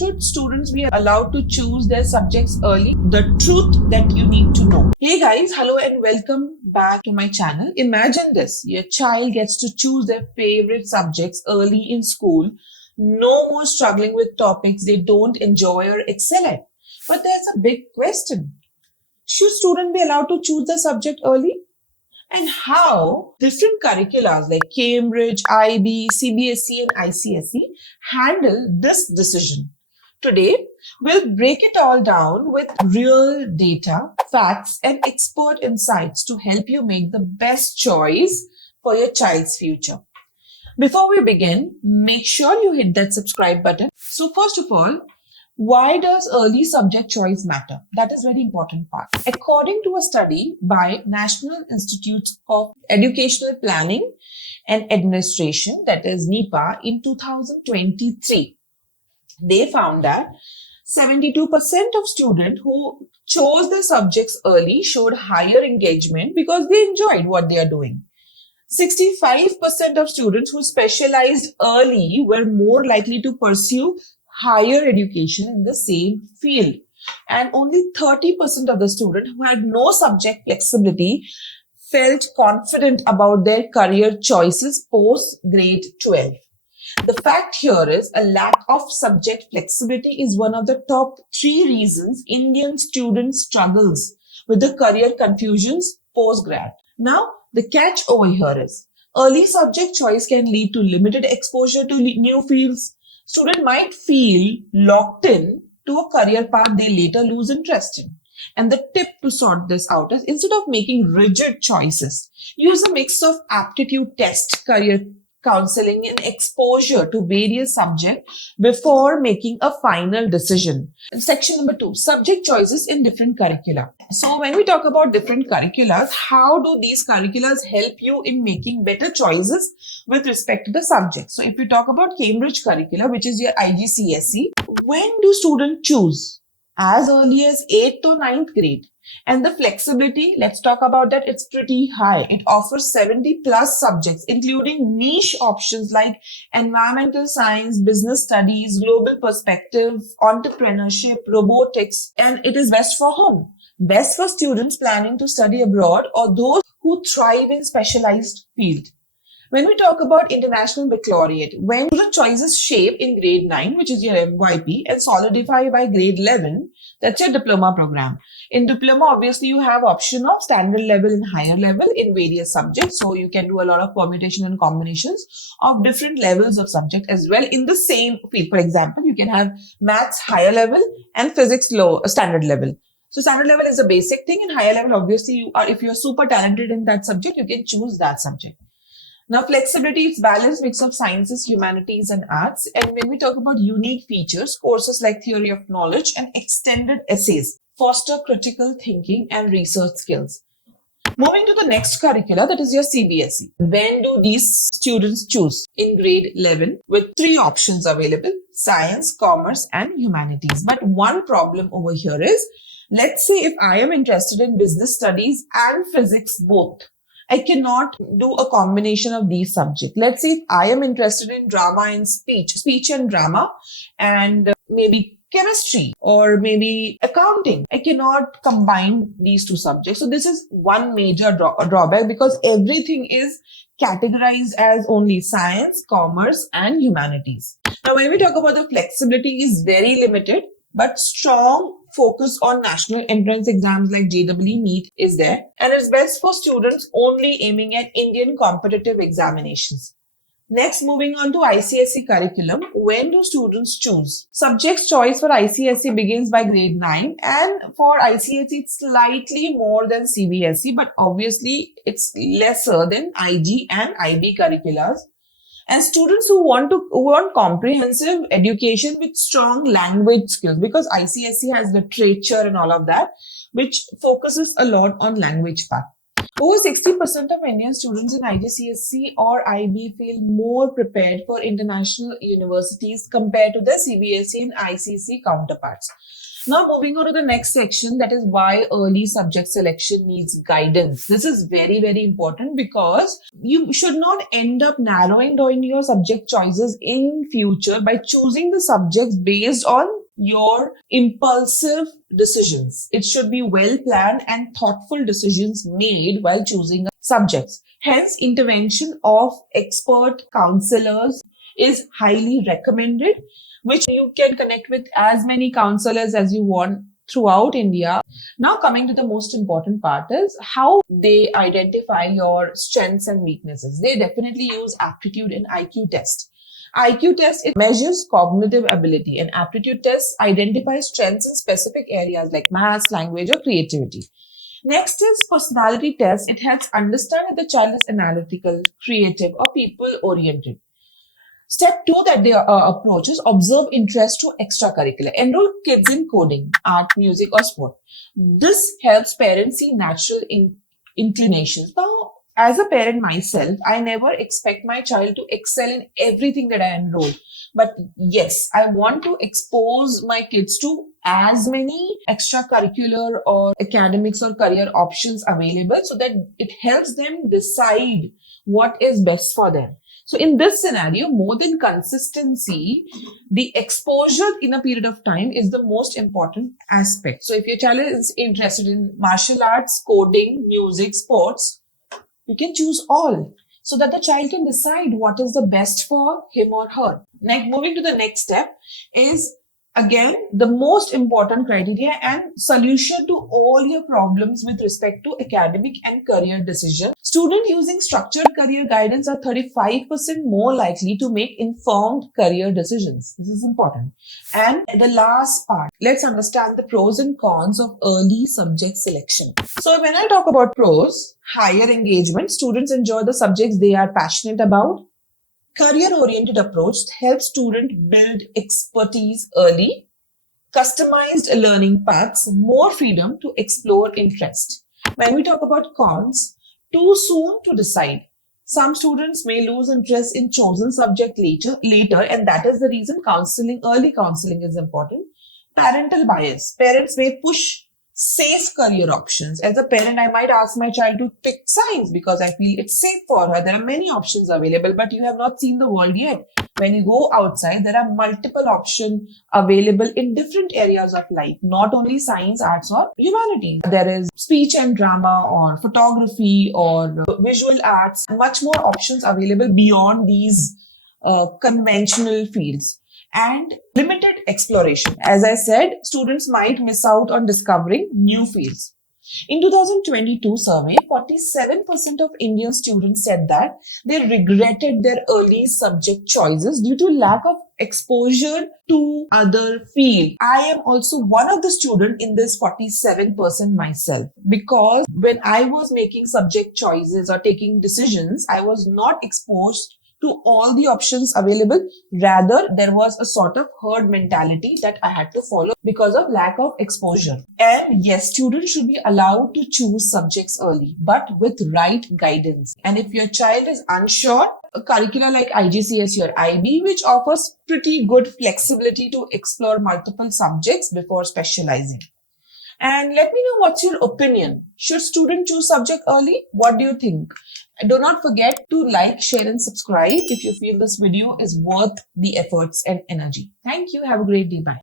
Should students be allowed to choose their subjects early? The truth that you need to know. Hey guys, hello and welcome back to my channel. Imagine this, your child gets to choose their favorite subjects early in school. No more struggling with topics they don't enjoy or excel at. But there's a big question. Should students be allowed to choose the subject early? And how different curriculums like Cambridge, IB, CBSE and ICSE handle this decision. Today, we'll break it all down with real data, facts and expert insights to help you make the best choice for your child's future. Before we begin, make sure you hit that subscribe button. So first of all, why does early subject choice matter? That is very important part. According to a study by National Institute of Educational Planning and Administration, that is NEPA, in 2023, they found that 72% of students who chose their subjects early showed higher engagement because they enjoyed what they are doing. 65% of students who specialized early were more likely to pursue higher education in the same field. And only 30% of the students who had no subject flexibility felt confident about their career choices post grade 12. The fact here is a lack of subject flexibility is one of the top 3 reasons Indian students struggles with the career confusions post-grad. Now, the catch over here is early subject choice can lead to limited exposure to new fields. Student might feel locked in to a career path they later lose interest in. And the tip to sort this out is instead of making rigid choices, use a mix of aptitude test, career counseling and exposure to various subjects before making a final decision. Section number 2, subject choices in different curricula. So when we talk about different curriculas, how do these curriculas help you in making better choices with respect to the subject? So if we talk about Cambridge curricula, which is your IGCSE, when do students choose? As early as 8th or 9th grade. And the flexibility, let's talk about that, it's pretty high. It offers 70 plus subjects, including niche options like environmental science, business studies, global perspective, entrepreneurship, robotics, and it is best for home. Best for students planning to study abroad or those who thrive in specialized field. When we talk about international baccalaureate, when the choices shape in grade 9, which is your MYP, and solidify by grade 11, that's your diploma program. In diploma, obviously, you have option of standard level and higher level in various subjects. So you can do a lot of permutation and combinations of different levels of subject as well in the same field. For example, you can have maths higher level and physics low standard level. So standard level is a basic thing, and higher level, obviously, you are, if you're super talented in that subject, you can choose that subject. Now, flexibility, it's balanced mix of sciences, humanities, and arts. And when we talk about unique features, courses like theory of knowledge and extended essays foster critical thinking and research skills. Moving to the next curricula, that is your CBSE. When do these students choose? In grade 11, with 3 options available, science, commerce, and humanities. But one problem over here is, let's say if I am interested in business studies and physics both, I cannot do a combination of these subjects. Let's say if I am interested in drama and speech and drama, and maybe chemistry or maybe accounting. I cannot combine these 2 subjects. So this is one major drawback because everything is categorized as only science, commerce, and humanities. Now, when we talk about the flexibility is very limited, but strong focus on national entrance exams like JEE, NEET is there, and it's best for students only aiming at Indian competitive examinations. Next, moving on to ICSE curriculum, when do students choose? Subject choice for ICSE begins by grade 9, and for ICSE it's slightly more than CBSE, but obviously it's lesser than IG and IB curriculums. And students who want comprehensive education with strong language skills, because ICSE has literature and all of that, which focuses a lot on language part. Over 60% of Indian students in IGCSE or IB feel more prepared for international universities compared to their CBSE and ICC counterparts. Now, moving on to the next section, that is why early subject selection needs guidance. This is very, very important because you should not end up narrowing down your subject choices in future by choosing the subjects based on your impulsive decisions. It should be well planned and thoughtful decisions made while choosing subjects. Hence, intervention of expert counselors is highly recommended, which you can connect with as many counselors as you want throughout India. Now, coming to the most important part is how they identify your strengths and weaknesses. They definitely use aptitude and IQ test. IQ test, it measures cognitive ability, and aptitude tests identify strengths in specific areas like maths, language, or creativity. Next is personality test. It helps understand if the child is analytical, creative, or people-oriented. Step 2 that they approach is observe interest to extracurricular. Enroll kids in coding, art, music, or sport. This helps parents see natural inclinations. Now, as a parent myself, I never expect my child to excel in everything that I enroll. But yes, I want to expose my kids to as many extracurricular or academics or career options available so that it helps them decide what is best for them. So in this scenario, more than consistency, the exposure in a period of time is the most important aspect. So if your child is interested in martial arts, coding, music, sports, you can choose all so that the child can decide what is the best for him or her. Next, moving to the next step is again the most important criteria and solution to all your problems with respect to academic and career decision. Students using structured career guidance are 35% more likely to make informed career decisions. This is important. And the last part, let's understand the pros and cons of early subject selection. So when I talk about pros, higher engagement, students enjoy the subjects they are passionate about. Career-oriented approach helps students build expertise early. Customized learning paths, more freedom to explore interest. When we talk about cons, too soon to decide. Some students may lose interest in chosen subject later, and that is the reason early counseling is important. Parental bias. Parents may push safe career options. As a parent, I might ask my child to pick science because I feel it's safe for her. There are many options available, but you have not seen the world yet. When you go outside, there are multiple options available in different areas of life, not only science, arts, or humanities. There is speech and drama, or photography, or visual arts, much more options available beyond these conventional fields. And limited exploration. As I said, students might miss out on discovering new fields. In 2022 survey, 47% of Indian students said that they regretted their early subject choices due to lack of exposure to other fields. I am also one of the students in this 47% myself, because when I was making subject choices or taking decisions, I was not exposed to all the options available. Rather, there was a sort of herd mentality that I had to follow because of lack of exposure. And yes, students should be allowed to choose subjects early, but with right guidance. And if your child is unsure, a curricula like IGCSE or IB, which offers pretty good flexibility to explore multiple subjects before specializing. And let me know what's your opinion. Should students choose subject early? What do you think? Do not forget to like, share, and subscribe if you feel this video is worth the efforts and energy. Thank you. Have a great day. Bye.